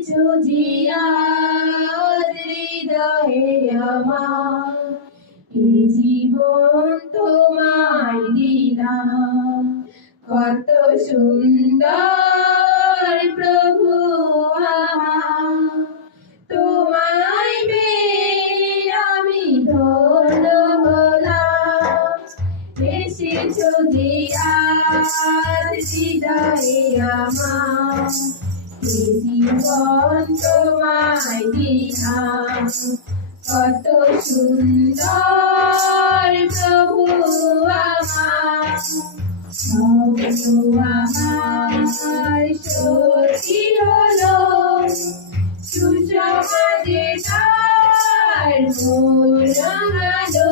এসেছো জিয়াদ হৃদয়ে আমার, এই জীবন তোমায় দিলাম। কত সুন্দর প্রভু আমার, তোমায় পেয়ে আমি ধন্য হলাম। এসেছো জিয়াদ হৃদয়ে আমার, এই জীবন তোমায় দিলাম। কত সুন্দর প্রভু আমার, স্বপ্ন আমার সত্যি হলো, সুসমাজে তার মূল রাঙালো।